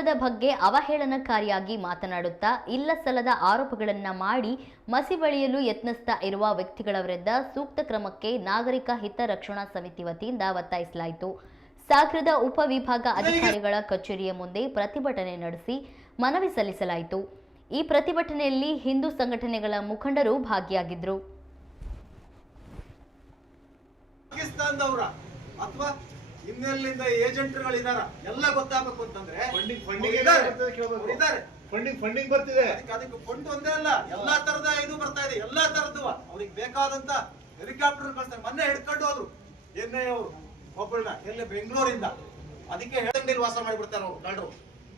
ಸ್ಥಳದ ಬಗ್ಗೆ ಅವಹೇಳನಕಾರಿಯಾಗಿ ಮಾತನಾಡುತ್ತಾ ಇಲ್ಲ ಸಲ್ಲದ ಆರೋಪಗಳನ್ನು ಮಾಡಿ ಮಸಿ ಬಳಿಯಲು ಯತ್ನಿಸ್ತಾ ಇರುವ ವ್ಯಕ್ತಿಗಳ ವಿರುದ್ಧ ಸೂಕ್ತ ಕ್ರಮಕ್ಕೆ ನಾಗರಿಕ ಹಿತರಕ್ಷಣಾ ಸಮಿತಿ ವತಿಯಿಂದ ಒತ್ತಾಯಿಸಲಾಯಿತು. ಸಾಗರದ ಉಪವಿಭಾಗ ಅಧಿಕಾರಿಗಳ ಕಚೇರಿಯ ಮುಂದೆ ಪ್ರತಿಭಟನೆ ನಡೆಸಿ ಮನವಿ ಸಲ್ಲಿಸಲಾಯಿತು. ಈ ಪ್ರತಿಭಟನೆಯಲ್ಲಿ ಹಿಂದೂ ಸಂಘಟನೆಗಳ ಮುಖಂಡರು ಭಾಗಿಯಾಗಿದ್ದರು. ಇನ್ನೆಲ್ಲಿಂದ ಏಜೆಂಟ್ಗಳಿದಾರ ಎಲ್ಲ ಗೊತ್ತಾಗಬೇಕು ಅಂತಂದ್ರೆ ಫಂಡಿಂಗ್ ಫಂಡಿಂಗ್ ಇದ್ದಾರೆ. ಅವ್ರು ಇದ್ದಾರೆ. ಫಂಡಿಂಗ್ ಫಂಡಿಂಗ್ ಬರ್ತಿದೆ. ಅದಕ್ಕೆ ಅದಕ್ಕೆ ಫಂಡ್ ಒಂದೇ ಅಲ್ಲ ಎಲ್ಲಾ ತರದ ಇದು ಬರ್ತಾ ಇದೆ ಎಲ್ಲಾ ತರದ್ದು. ಅವ್ರಿಗೆ ಬೇಕಾದಂತ ಹೆಲಿಕಾಪ್ಟರ್ ಕಳಿಸ್ತಾರೆ ಮೊನ್ನೆ ಹಿಡ್ಕೊಂಡು ಹೋದ್ರು. ಎನ್ ಐ ಅವರು ಒಬ್ಬಳನ್ನ ಎಲ್ಲಿ? ಬೆಂಗಳೂರಿಂದ. ಅದಕ್ಕೆ ಹೇಳಂಗಿಲ್ ವಾಸ ಮಾಡಿಬಿಡ್ತಾರೆ ಅವ್ರು ಕಳ್ಳರು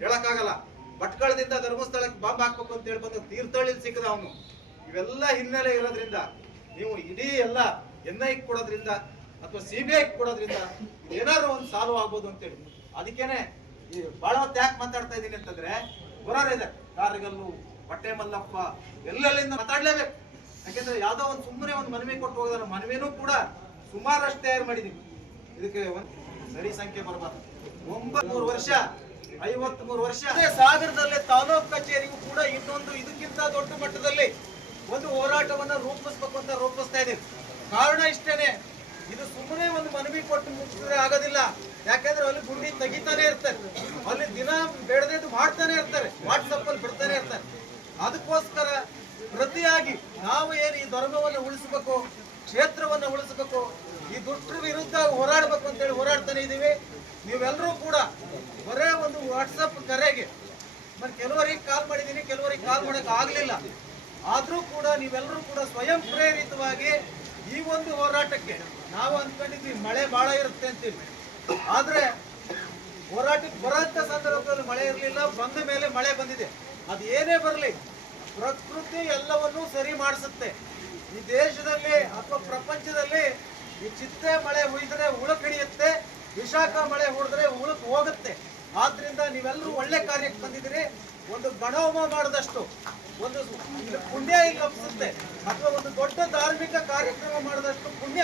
ಹೇಳಕ್ಕಾಗಲ್ಲ. ಭಟ್ಕಳದಿಂದ ಧರ್ಮಸ್ಥಳಕ್ಕೆ ಬಾಂಬ್ ಹಾಕ್ಬೇಕು ಅಂತ ಹೇಳಿ ಬಂದ ತೀರ್ಥಹಳ್ಳಿ ಸಿಕ್ಕದ ಅವನು. ಇವೆಲ್ಲ ಹಿನ್ನೆಲೆ ಇರೋದ್ರಿಂದ ನೀವು ಇಡೀ ಎಲ್ಲ ಎನ್ ಐ ಕೊಡೋದ್ರಿಂದ ಅಥವಾ ಐ ಕೊಡೋದ್ರಿಂದ ಏನಾದ್ರು ಒಂದು ಸಾಲ್ವ್ ಆಗ್ಬೋದು ಅಂತೇಳಿ. ಅದಕ್ಕೇನೆ ಈ ಬಹಳ ಹೊತ್ತು ಯಾಕೆ ಮಾತಾಡ್ತಾ ಇದ್ದೀನಿ ಅಂತಂದ್ರೆ ಇದೆ. ಕಾರ್ಗಲ್ಲು ಬಟ್ಟೆ ಮಲ್ಲಪ್ಪ ಎಲ್ಲೆಲ್ಲಿಂದ ಮಾತಾಡ್ಲೇಬೇಕು. ಯಾಕೆಂದ್ರೆ ಯಾವ್ದೋ ಒಂದು ಸುಮ್ಮನೆ ಒಂದು ಮನವಿ ಕೊಟ್ಟು ಹೋಗಿದಾರೆ ಮನವಿನೂ ಕೂಡ ಸುಮಾರಷ್ಟು ತಯಾರು ಮಾಡಿದೀವಿ ಇದಕ್ಕೆ ಒಂದು ಸರಿ ಸಂಖ್ಯೆ ಬರಬಾರ್ದು. ಒಂಬತ್ ಮೂರು ವರ್ಷ ಐವತ್ ಮೂರು ವರ್ಷ ಸಾಗರದಲ್ಲೇ ತಾಲೂಕ್ ಕಚೇರಿಗೂ ಕೂಡ ಇನ್ನೊಂದು ಇದಕ್ಕಿಂತ ದೊಡ್ಡ ಮಟ್ಟದಲ್ಲಿ ಒಂದು ಹೋರಾಟವನ್ನ ರೂಪಿಸ್ಬೇಕು ಅಂತ ರೂಪಿಸ್ತಾ ಇದ್ದೀವಿ ಕಾರಣ ಇಷ್ಟೇನೆ ಇದು ಸುಮ್ಮನೆ ಒಂದು ಮನವಿ ಕೊಟ್ಟು ಆಗೋದಿಲ್ಲ ಯಾಕಂದ್ರೆ ಅಲ್ಲಿ ಗುಂಡಿ ತೆಗಿತಾನೆ ಇರ್ತಾರೆ. ಅಲ್ಲಿ ದಿನ ಬೇಡದೇದು ಮಾಡ್ತಾನೆ ಇರ್ತಾರೆ. ವಾಟ್ಸಪ್ ಅಲ್ಲಿ ಬಿಡ್ತಾನೆ ಇರ್ತಾರೆ. ಅದಕ್ಕೋಸ್ಕರ ಪ್ರತಿಯಾಗಿ ನಾವು ಏನು ಈ ಧರ್ಮವನ್ನು ಉಳಿಸಬೇಕು, ಕ್ಷೇತ್ರವನ್ನು ಉಳಿಸಬೇಕು, ಈ ದುಷ್ಟರ ವಿರುದ್ಧ ಹೋರಾಡಬೇಕು ಅಂತೇಳಿ ಹೋರಾಡ್ತಾನೆ ಇದ್ದೀವಿ. ನೀವೆಲ್ಲರೂ ಕೂಡ ಬರೇ ಒಂದು ವಾಟ್ಸಪ್ ಕರೆಗೆ. ಮತ್ತೆ ಕೆಲವರಿಗೆ ಕಾಲ್ ಮಾಡಿದ್ದೀನಿ, ಕೆಲವರಿಗೆ ಕಾಲ್ ಮಾಡಕ್ ಆಗ್ಲಿಲ್ಲ. ಆದ್ರೂ ಕೂಡ ನೀವೆಲ್ಲರೂ ಕೂಡ ಸ್ವಯಂ ಪ್ರೇರಿತವಾಗಿ ಈ ಒಂದು ಹೋರಾಟಕ್ಕೆ ನಾವು ಅಂದ್ಕೊಂಡಿದ್ವಿ ಮಳೆ ಬಹಳ ಇರುತ್ತೆ ಅಂತೀವಿ. ಆದ್ರೆ ಹೋರಾಟಕ್ಕೆ ಬರೋಂಥ ಸಂದರ್ಭದಲ್ಲಿ ಮಳೆ ಇರಲಿಲ್ಲ, ಬಂದ ಮೇಲೆ ಮಳೆ ಬಂದಿದೆ. ಅದು ಏನೇ ಬರಲಿ, ಪ್ರಕೃತಿ ಎಲ್ಲವನ್ನೂ ಸರಿ ಮಾಡಿಸುತ್ತೆ. ಈ ದೇಶದಲ್ಲಿ ಅಥವಾ ಪ್ರಪಂಚದಲ್ಲಿ ಈ ಚಿತ್ತೆ ಮಳೆ ಹುಯ್ದ್ರೆ ಉಳುಕ್ ಹಿಡಿಯುತ್ತೆ ವಿಶಾಖ ಮಳೆ ಹುಡಿದ್ರೆ ಉಳುಕ್ ಹೋಗುತ್ತೆ. ಆದ್ರಿಂದ ನೀವೆಲ್ಲರೂ ಒಳ್ಳೆ ಕಾರ್ಯಕ್ಕೆ ಬಂದಿದ್ದೀರಿ. ಒಂದು ಗಣೋಮ ಮಾಡಿದಷ್ಟು, ಒಂದು ಪುಣ್ಯ ಇಲ್ಲಿ ಕಪ್ಪಿಸುತ್ತೆ ಅಥವಾ ದೊಡ್ಡ ಧಾರ್ಮಿಕ ಕಾರ್ಯಕ್ರಮ ಮಾಡಿದಷ್ಟು ಪುಣ್ಯ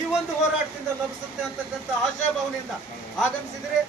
ಈ ಒಂದು ಹೋರಾಟದಿಂದ ಲಭಿಸುತ್ತೆ ಅಂತಕ್ಕಂಥ ಆಶಾಭಾವನೆಯಿಂದ ಆಗಮಿಸಿದ್ರೆ.